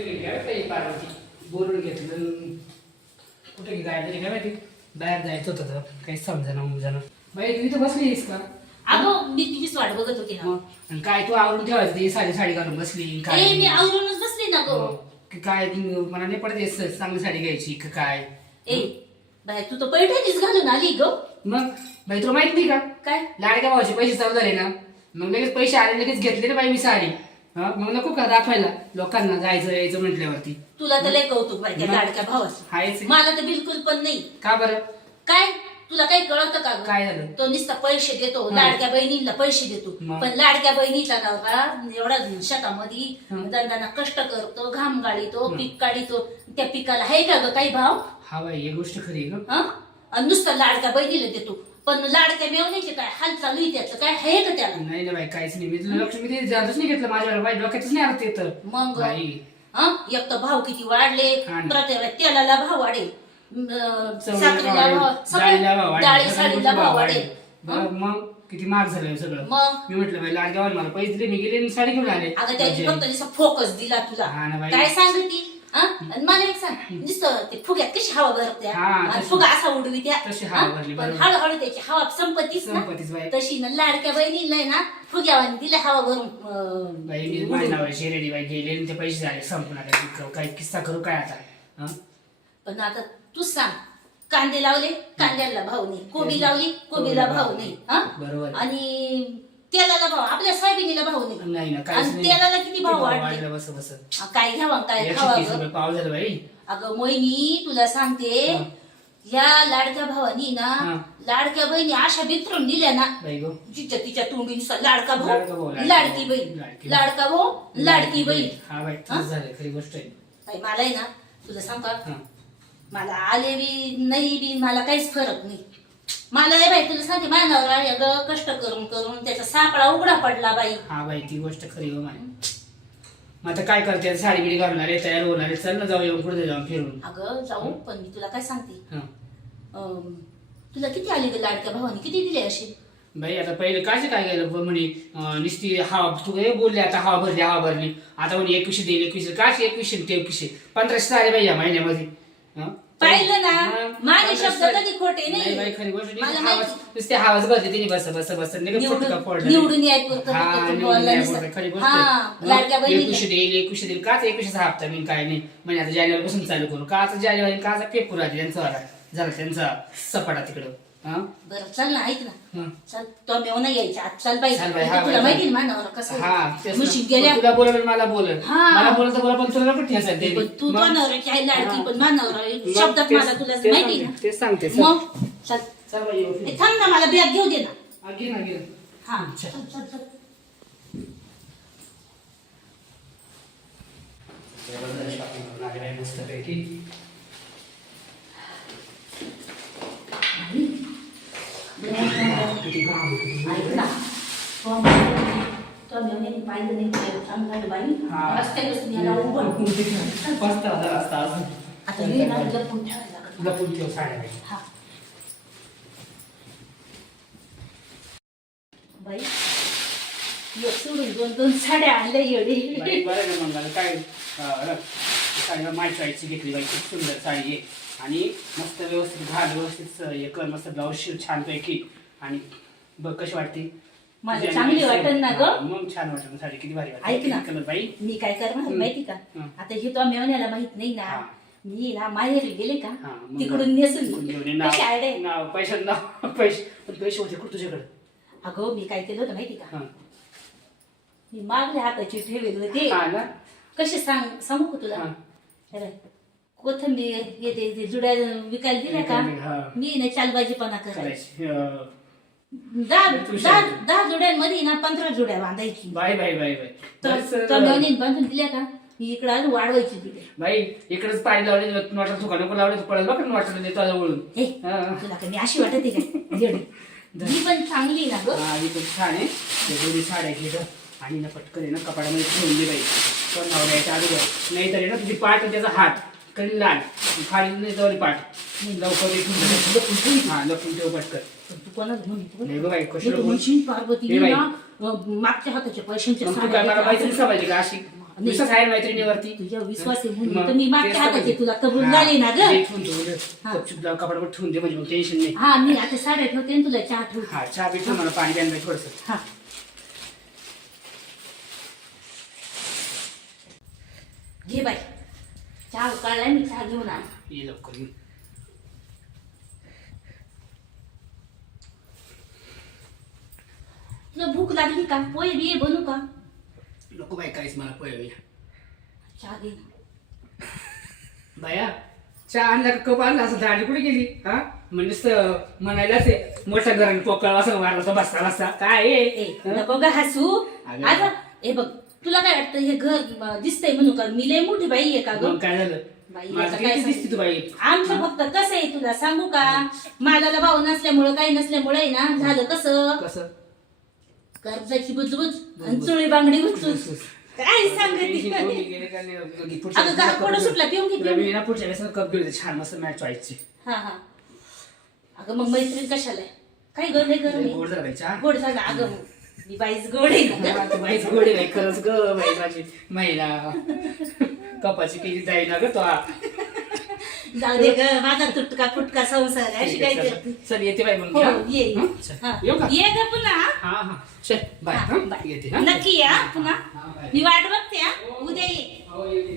कुठे गेली काय माहिती पार्वती बोलून घेतलं कुठे गेली काय तरी काय माहिती बाहेर जायचं होतं तर काही समजा मुजाना बाई तुम्ही तर बसलीस का अगं मी तुझीच वाट बघत होती ना. आणि काय तू आवरून ठेवायचं ती साडी साडी घालून बसली काय मी आवरूनच बसली ना गो. की काय मला नाही पडते चांगली साडी घ्यायची का काय बाय तू तर पैठणीच घालून आली ग. मग बाई तुला माहित नाही का काय लाडक्या भावाचे पैसे चालू झाले ना मग लगेच पैसे आले लगेच घेतले ना बाई मी साडी मग नको का दाखवायला लोकांना जायचं यायचं म्हटल्यावरती. तुला तर लय कौतुक बाई त्या लाडक्या भावाचं. हायच मला तर बिलकुल पण नाही. का बरं काय तुला काही कळतं का ग? काय झालं तो नुसता पैसे देतो लाडक्या बहिणीला पैसे देतो मग? पण लाडक्या बहिणीचा नवरा एवढा शेतामध्ये दंडाना कष्ट करतो घाम गाळीतो पीक काढितो त्या पिकाला आहे का ग काही भाव? हा बाई ही गोष्ट खरी आहे ग. आणि नुसता लाडक्या बहिणीला देतो पण लाडक्या मेवण्याचे काय हाल चालू आहे त्याचं काय आहे का त्याला? नाही ना बाई काहीच नाही मी तुला लक्ष मी जातच नाही घेतलं माझ्यावर बाई डोक्यातच नाही आलं ते तर मग बाई एक तर भाव किती वाढले हा ना. प्रत्येक तेलाला भाव वाढेल साखरेला वाढेल, भाव डाळीला भाव वाढेल, डाळी सगळ्या साडीला गोष्टी भाव भाव वाढेल. वाढेल. मग किती महाग झालं सगळं. मग मी म्हटलं बाई लाडक्या मला पैसे दिले मी गेले आणि साडी घेऊन आले अगं त्याची फक्त नुसता फोकस दिला तुला हा ना बाई. काय सांगती आणि मला एक सांग नुसतं ते फुग्यात कशी हवा भरत्या हा, आणि तशी- फुगा असा उडवी त्या तशी हवा भरली, पण बरोबर. हळूहळू त्याची हवा संपत्तीच ना संपत्तीच बाई. तशी ना लाडक्या बहिणीला आहे ना फुग्यावानी दिल्या हवा भरून बाई मी उडून. माझ्या नावाची शेरेडी बाई गेले आणि ते पैसे झाले संपणार काय किस्सा करू काय आता पण आता तू सांग कांदे लावले कांद्याला भाव नाही कोबी लावली कोबीला भाव नाही बरोबर. आणि तेलाला भाव आपल्या सोयाबीनीला भाव नाही नाही ना काहीच आणि नाही. तेलाला किती भाव वाढले वाढलं बस बस काय घ्यावा काय 130 खावा रुपये पाव झालं बाई. अगं मोहिनी तुला सांगते हा. या लाडक्या भावानी ना हा. लाडक्या बहिणी अशा बिथरून दिल्या ना बाई गो जिच्या तिच्या तोंडी नुसता लाडका लाडका भाऊ भाऊ, लाडकी बहीण लाडकी लाडका भाऊ लाडकी बहीण. हा बाई तसंच झालं खरी गोष्ट आहे. बाई मला आहे ना तुला सांग का हा. मला आले बी नाही बी मला काहीच फरक नाही. मला आहे बाई तुला सांगते मानावर अगं कष्ट करून करून त्याचा सापळा उघडा पडला बाई. हा बाई ती गोष्ट खरी हो माय. मग आता काय करते साडी बिडी घालणार आहे तयार होणार आहे चल ना जाऊ येऊन कुठे जाऊन फिरून. अगं जाऊ पण मी तुला काय सांगते हा. तुला किती आले ग लाडक्या भावानी किती दिले असे? बाई आता पहिले काय गेलं म्हणे नुसती हवा तू हे बोलले आता हवा भरली आता म्हणे 21 देईल 21 काश 21 ते 21 1500 आले बाई या महिन्यामध्ये. पाहिलं ना मग माझे शब्द 1500 कधी खोटे नाही नाही. बाई खरी गोष्ट मला नाही माहिती. नुसते हवाच भरते तिने बस बस बस फुटका फोडला निवडून यायपुरतं हा, फक्त निवडून बोलला यायपुरतं. नुसतं. खरी गोष्ट हा, आहे. लाडक्या मग बहिणीला. 21 देईल काच 21 हप्ता मी काय नाही म्हणजे आता जानेवारी पासून चालू करू काच जानेवारी काचा पेपर आली त्यांचा वाला झाला त्यांचा सपाटा तिकडं. बरं चल ना ऐक ना हं. चल तो मेवना यायचा आज चल बाई चल बाई, हा तुला बाई, माहिती ना मानावर कसं हा आहे? तेच म्हशी ना. गेल्या तुला बोलवलं मला बोलल हा. मला बोलत बोला पण तुला नको ठेसायला ते. पण तू मग- तो नवऱ्याची आहे लाडकी हा. पण मानावर मग शब्दात तेच- मला तुला तेच माहिती सांगते, ना तेच सांगते चल. मग चल चल बाई, येऊ. ए, थांब ना मला बॅग घेऊ दे ना. हा, घे ना घे ना. हा चल. चल चल चल मस्तपैकी. किती काम होतं. ऐक ना तो मेवण्याने पाहिलं नाही काय सांगताय बाई हा. रस्त्यापासून याला उभं मस्त झाला असता अजून. आता मी ना लपून ठेवायला लागलं. लपून ठेव साड्या बाई. हा बाई एक सोडून दोन दोन साड्या आणल्या बाई, एवढे बरं ना मग आता काय साडी माय चॉईसची घेतली बाई खूप सुंदर साडी आहे आणि मस्त व्यवस्थित घाल व्यवस्थित हे कर मस्त ब्लाऊज शिव छानपैकी आणि बघ कशी वाटते मला चांगली वाटेल ना ग. हा, मग छान वाटेल साडी किती भारी वाटते. ऐक ना. किती कलर बाई मी काय करणार माहिती का हं. आता हे तो मेवण्याला माहित नाही ना हा. मी ना माहेरी गेले का हा, मग तिकडून नेसून तिकडून घेऊन ये. कशी आयडिया? नाव पैसे नाव पैसे पण पैसे होते कुठं तुझ्याकडे. अगं मी काय केलं होतं माहिती का हा. मी मागल्या हाताची ठेवेल होते हा ना कसे सांगू का तुला हा. अरे, कोथिंबीर येते ते जुड्या विकायला दिल्या का हा. मी ना चालबाजीपणा करायची करायची 10 जुड्यांमध्ये ना 15 जुड्या बांधायची बाय बाय बाय बाय तर मेवणीने बांधून दिल्या का मी इकडे आलो वाढवायची तिथे बाई इकडेच पाणी लावले नॉटर दुकान पण लावले पडेल बघ नॉटर देतो जवळून. हे हा. तुला का मी अशी वाटत आहे का येडी. मी पण चांगली ना ग हा, ही पण छान आहे ते दोन्ही साड्या घेत आणि ना पटकन आहे ना कपाडामध्ये ठेवून दे बाई पण नवऱ्याच्या अगोदर नाही तर ना तुझी पाठ आणि त्याचा हात कधी लाल खाली नाही जवळ पाठ लवकर हा लपून ठेव पटकन. पण तू कोणाला म्हणतो नाही गं बाई कशी मी तर म्हणशील पार्वती हे बाई. ना मागच्या हाताच्या पैशांच्या तू काय साड्या मला घेतल्या. बाईचं समजली का अशी विश्वास आहे ना मैत्रिणीवरती. तुझ्या विश्वास आहे म्हणून मग तर मी तेच मागच्या तर हाताची म्हणजे. तुला कबूल हा, झाली ना ग. ते ठेवून ठेवून दे. हा. गपचूप जाऊ कपाटावर ठेवून दे म्हणजे मग टेन्शन नाही. हा मी आता साड्या ठेवते आणि तुला चहा ठेवते. हा चहा बी ठेव मला पाणी द्यायला थोडस. हा घे बाई चहा उकळलाय मी चहा घेऊन आण. ये लवकर ये. तुला भूक लागली का पोहे बिये बनू का? नको बाई काहीच मला पोहे. चहा घे. बाया चहा आणला का कप आणला असं दाढी कुठे गेली हा म्हणजे म्हणायलाच आहे मोठ्या घराने पोकळ असं मारला बसता बसता काय ए आहे? नको ग हसू. अगं. आता हे बघ तुला काय वाटतं हे घर दिसतंय म्हणू का मी लय मोठी बाई आहे का ग? मग काय झालं बाई, माझं आता काय किती दिसते तू बाई. आमचं फक्त कसं आहे तुला सांगू का माझ्याला भाऊ नसल्यामुळं काही नसल्यामुळे आहे ना झालं कसं कसं कर्जाची बुजबुज आणि चुळी बांगडी उचूच काय सांगते. अगं का कोण सुटला पिऊन घे पिऊन घे. पुढच्या वेळेस कप घेऊ छान मस्त मॅच चॉईसची. हा हा अगं मग मैत्रीण कशाला आहे? काय गं लय गरम आहे. गोड झाला बाई चहा. गोड झालं अगं मी बाईच गोड आहे ना हा, तू बाईच गोड आहे बाई खरंच ग बाई माझी महिला कपाची केली जाईना ग तो. जाऊ दे ग माझा तुटका फुटका संसार आहे. अशी काय करते. चल येते बाई मग हो हा? ये ये. हा? चल, हा. येऊ का ये ग पुन्हा हा हा चल बाय हा, हा बाय. येते हा नक्की या पुन्हा हा, बाय. मी वाट बघते हा. उद्या ये. हो येते